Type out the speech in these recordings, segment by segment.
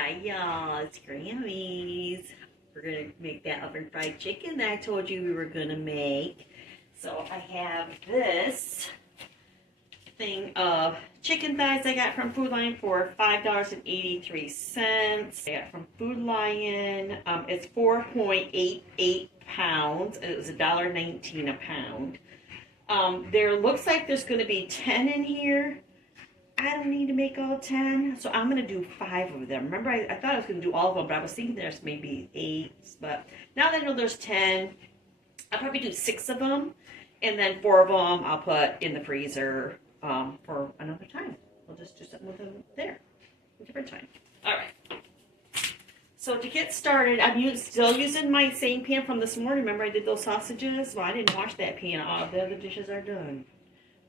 Hi y'all, it's Grammys. We're gonna make that oven fried chicken that I told you we were gonna make. So I have this thing of chicken thighs I got from Food Lion for $5.83. I got from Food Lion. It's 4.88 pounds. It was $1.19 a pound. There looks like there's gonna be 10 in here. I don't need to make all 10, so I'm going to do 5 of them. Remember, I thought I was going to do all of them, but I was thinking there's maybe 8. But now that I know there's 10, I'll probably do 6 of them, and then 4 of them I'll put in the freezer for another time. We'll just do something with them there, a different time. All right. So to get started, I'm still using my same pan from this morning. Remember I did those sausages? Well, I didn't wash that pan. All the other dishes are done.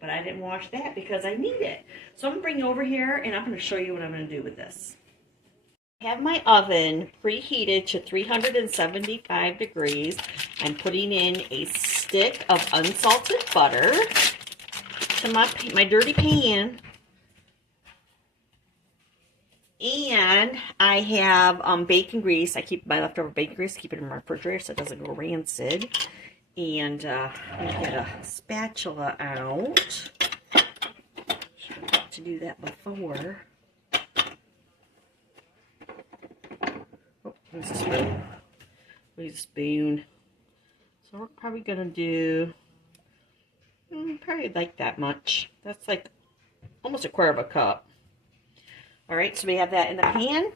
But I didn't wash that because I need it. So I'm going to bring it over here and I'm going to show you what I'm going to do with this. I have my oven preheated to 375 degrees. I'm putting in a stick of unsalted butter to my dirty pan. And I have bacon grease. I keep my leftover bacon grease, keep it in my refrigerator so it doesn't go rancid. And I'm going to get a spatula out. To do that before. Oh, there's a spoon. There's a spoon. So we're probably going to do, probably like that much. That's like almost a quarter of a cup. Alright, so we have that in the pan.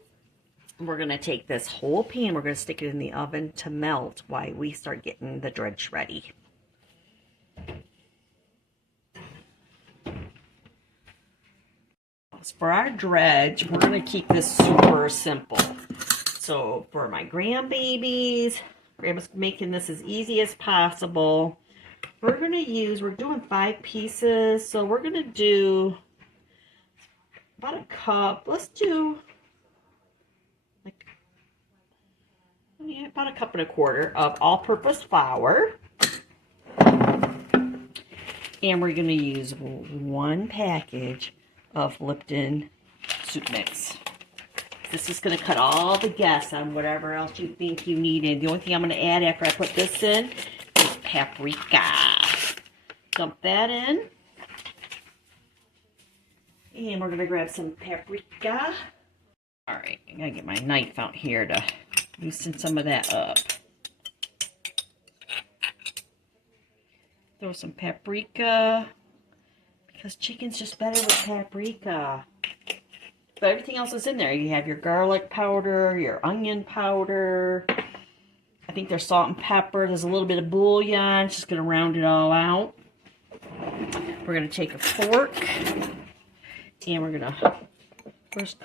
We're going to take this whole pan, we're going to stick it in the oven to melt while we start getting the dredge ready. For our dredge, we're going to keep this super simple. So for my grandbabies, Grandma's making this as easy as possible. We're doing 5 pieces, so we're going to do about a cup. Let's do about a cup and a quarter of all-purpose flour. And we're going to use 1 package of Lipton soup mix. This is going to cut all the gas on whatever else you think you need. And the only thing I'm going to add after I put this in is paprika. Dump that in. And we're going to grab some paprika. Alright, I got to get my knife out here to loosen some of that up. Throw some paprika, because chicken's just better with paprika. But everything else is in there. You have your garlic powder, your onion powder. I think there's salt and pepper. There's a little bit of bouillon. Just going to round it all out. We're going to take a fork and we're going to first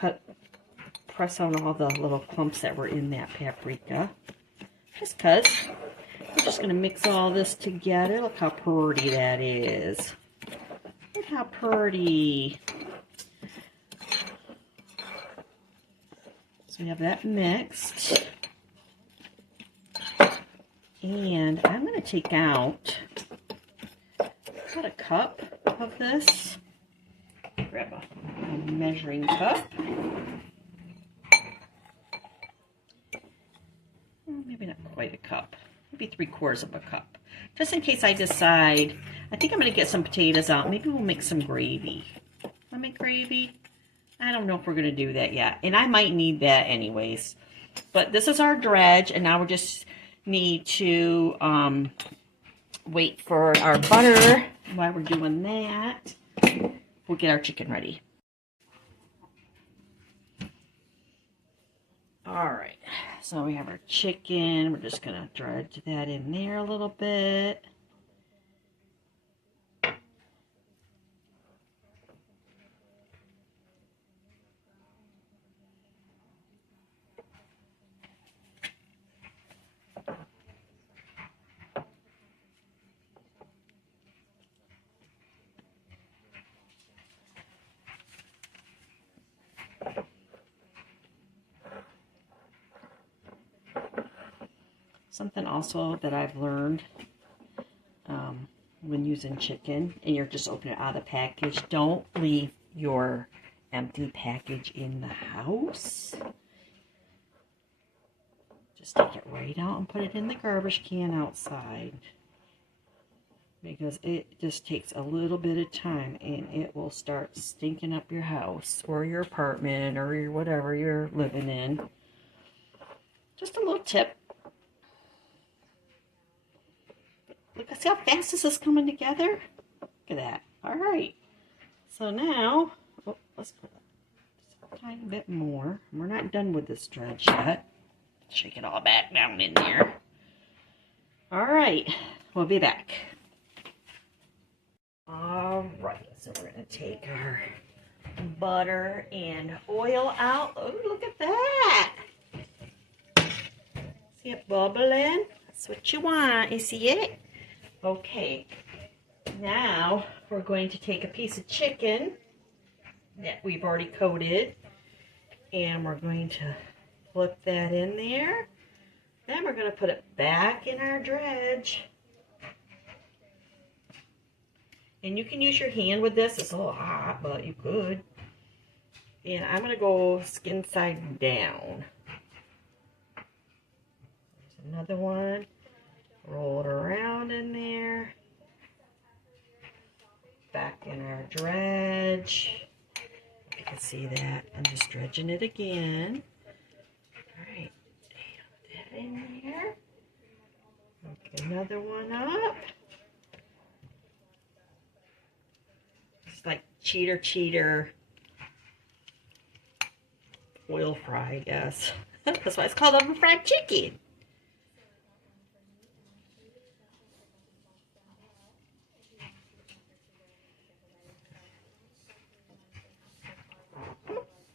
press on all the little clumps that were in that paprika. Just because. We're just going to mix all this together. Look how pretty that is. Look how pretty. So we have that mixed. And I'm going to take out about a cup of this. Grab a measuring cup. Maybe not quite a cup. Maybe 3/4 of a cup. Just in case I decide, I think I'm going to get some potatoes out. Maybe we'll make some gravy. Want to make gravy? I don't know if we're going to do that yet. And I might need that anyways. But this is our dredge. And now we just need to wait for our butter. While we're doing that, we'll get our chicken ready. Alright, so we have our chicken. We're just going to dredge that in there a little bit. Something also that I've learned when using chicken, and you're just opening it out of the package, don't leave your empty package in the house. Just take it right out and put it in the garbage can outside. Because it just takes a little bit of time and it will start stinking up your house or your apartment or your whatever you're living in. Just a little tip. Look, see how fast this is coming together? Look at that. All right. So now, let's put a tiny bit more. We're not done with this dredge yet. Shake it all back down in there. All right. We'll be back. All right. So we're going to take our butter and oil out. Oh, look at that. See it bubbling? That's what you want. You see it? Okay. Now we're going to take a piece of chicken that we've already coated and we're going to flip that in there. Then we're going to put it back in our dredge. And you can use your hand with this. It's a little hot, but you could. And I'm going to go skin side down. There's another one. Roll it around in there. Back in our dredge. You can see that. I'm just dredging it again. Alright. Put that in there. Okay, another one up. It's like cheater oil fry, I guess. That's why it's called oven fried chicken.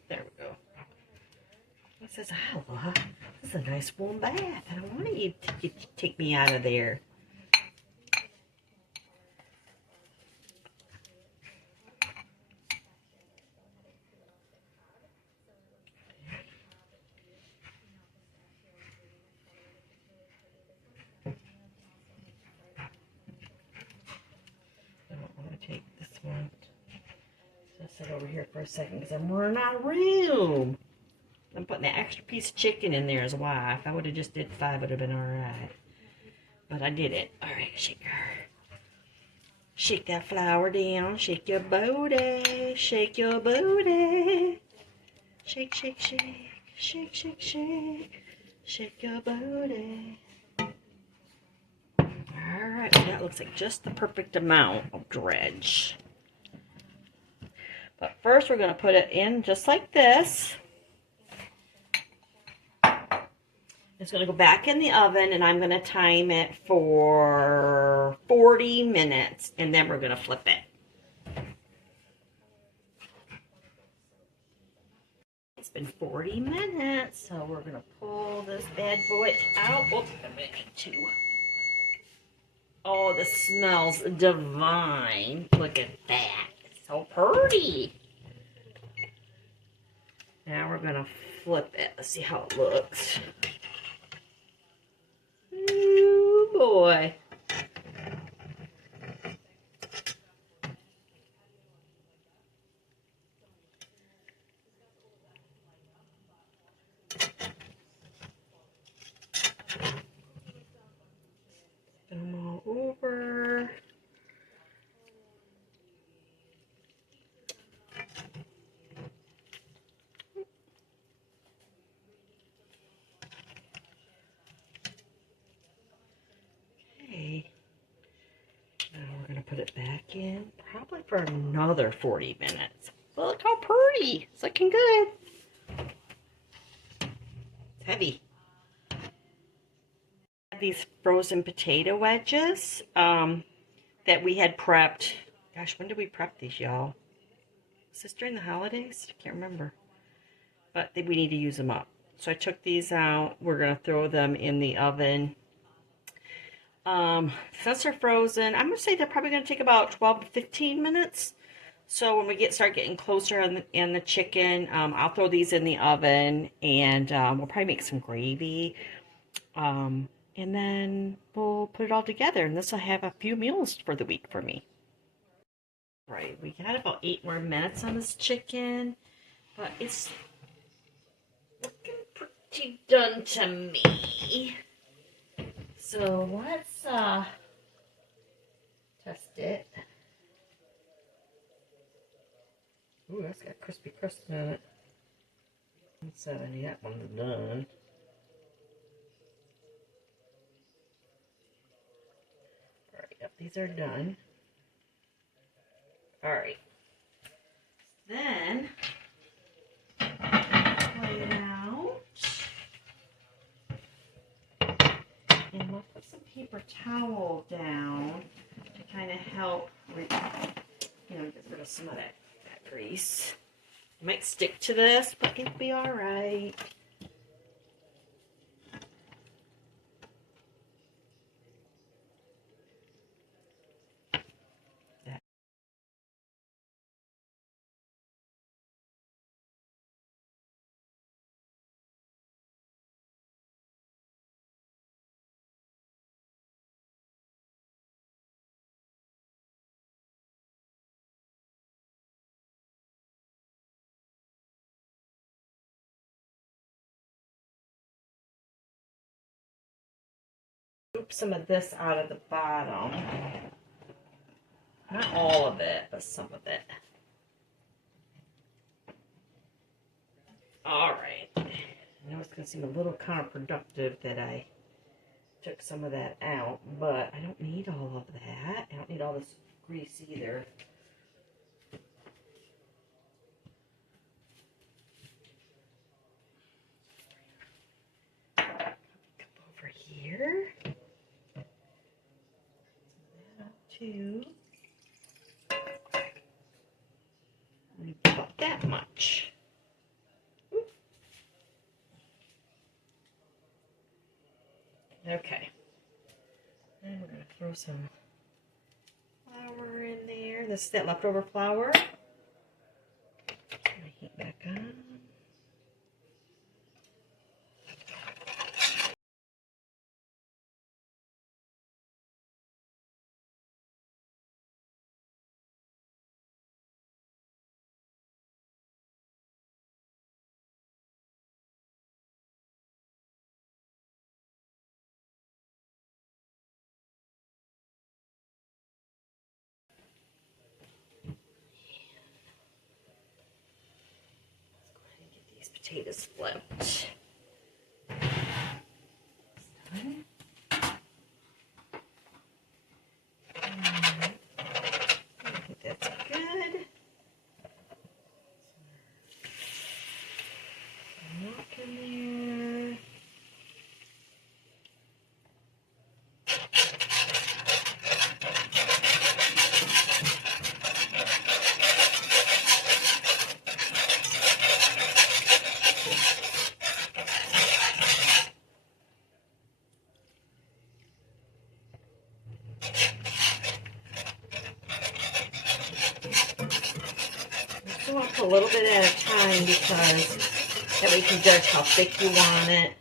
There we go. He says, "Oh, this is a nice warm bath. I don't want you to take me out of there." Take this one. So I'll sit over here for a second because I'm running out of room. I'm putting that extra piece of chicken in there as well. If I would have just did 5, it would have been alright. But I did it. Alright, shake that flour down. Shake your booty. Shake your booty. Shake, shake, shake. Shake, shake, shake. Shake your booty. Alright, that looks like just the perfect amount of dredge. But first we're going to put it in just like this. It's going to go back in the oven and I'm going to time it for 40 minutes and then we're going to flip it. It's been 40 minutes, so we're going to pull this bad boy out. Oops, I'm going to need to. Oh, this smells divine. Look at that. It's so pretty. Now we're going to flip it. Let's see how it looks. Ooh, boy. Spin them all over. Okay. Now we're going to put it back in, probably for another 40 minutes. Well, look how pretty. It's looking good. It's heavy. These frozen potato wedges that we had prepped. Gosh, when did we prep these, y'all? Was this during the holidays? I can't remember. But we need to use them up. So I took these out. We're going to throw them in the oven. Since they're frozen, I'm going to say they're probably going to take about 12 to 15 minutes. So when we start getting closer in the chicken, I'll throw these in the oven and we'll probably make some gravy. And then we'll put it all together and this will have a few meals for the week for me. Right, we got about 8 more minutes on this chicken, but it's looking you've done to me. So let's test it. Ooh, that's got crispy crust in it. So that one's done. Alright, yep, these are done. Alright. Then lay it out. And we'll put some paper towel down to kind of help get rid of some of that grease. It might stick to this, but it'll be alright. Scoop some of this out of the bottom. Not all of it, but some of it. Alright. I know it's going to seem a little counterproductive that I took some of that out, but I don't need all of that. I don't need all this grease either. Come over here. Too. About that much. Okay. And we're going to throw some flour in there. This is that leftover flour. Turn the heat back on. Potatoes flipped. I think that's good. Some milk in there. You want to put a little bit at a time because that way you can judge how thick you want it.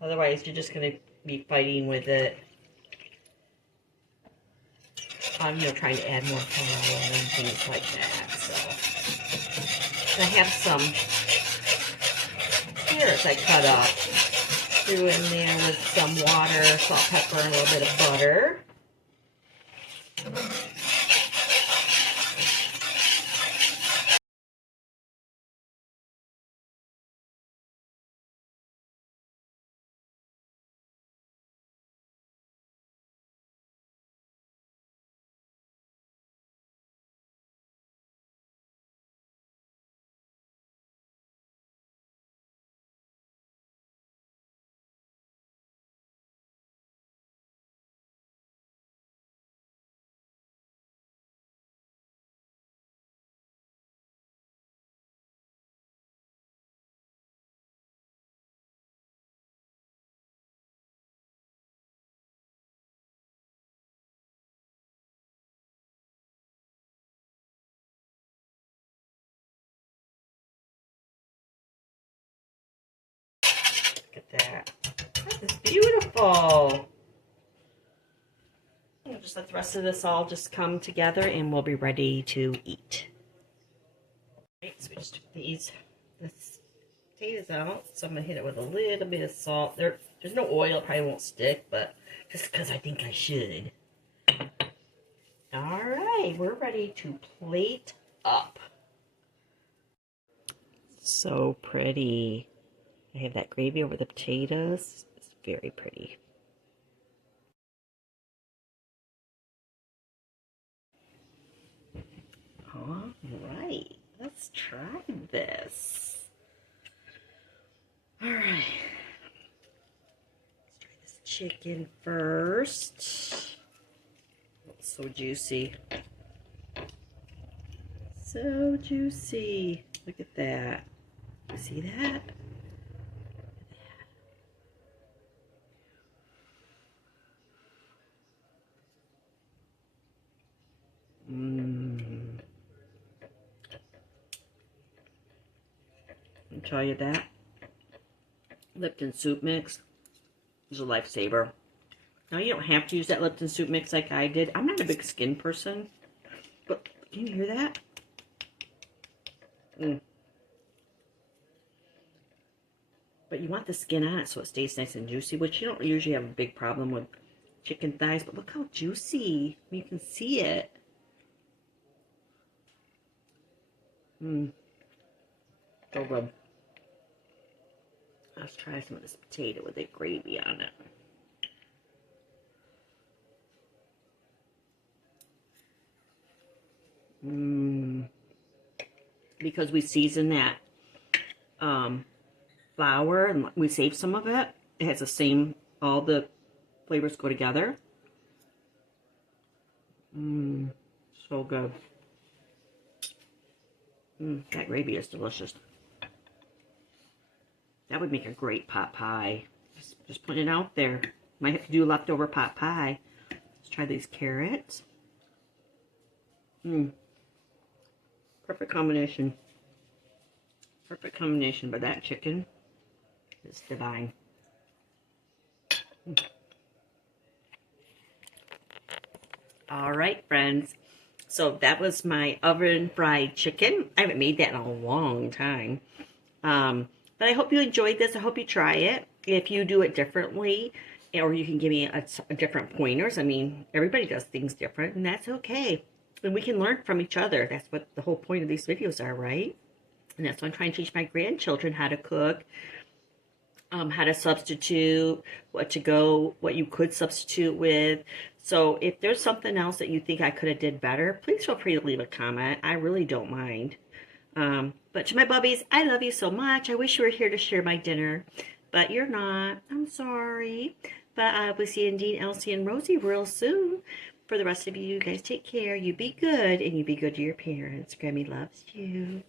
Otherwise, you're just going to be fighting with it. Trying to add more flour and things like that. So I have some carrots I cut up. Threw in there with some water, salt, pepper, and a little bit of butter. Look at that. That is beautiful. We'll just let the rest of this all just come together and we'll be ready to eat. Right, so we just took this potatoes out, so I'm gonna hit it with a little bit of salt. There's no oil, it probably won't stick, but just because I think I should. All right, we're ready to plate up. So pretty. I have that gravy over the potatoes. It's very pretty. All right, let's try this. All right, let's try this chicken first. Oh, so juicy. So juicy. Look at that. You see that? Mmm. I'll tell you that. Lipton soup mix is a lifesaver. Now you don't have to use that Lipton soup mix like I did. I'm not a big skin person, but can you hear that? But you want the skin on it so it stays nice and juicy, which you don't usually have a big problem with chicken thighs, but look how juicy. You can see it. So good. Let's try some of this potato with the gravy on it. Because we season that flour and we save some of it. It has the same, all the flavors go together. So good. That gravy is delicious. That would make a great pot pie. Just putting it out there. Might have to do leftover pot pie. Let's try these carrots. Perfect combination. Perfect combination, but that chicken is divine. All right, friends. So that was my oven fried chicken. I haven't made that in a long time. But I hope you enjoyed this. I hope you try it. If you do it differently, or you can give me a different pointers. I mean, everybody does things different, and that's okay. And we can learn from each other. That's what the whole point of these videos are, right? And that's why I'm trying to teach my grandchildren how to cook, how to substitute, what you could substitute with. So if there's something else that you think I could have did better, please feel free to leave a comment. I really don't mind. But to my bubbies, I love you so much. I wish you were here to share my dinner, but you're not. I'm sorry. But I will see you, Dean, Elsie, and Rosie real soon. For the rest of you, you guys take care. You be good, and you be good to your parents. Grammy loves you.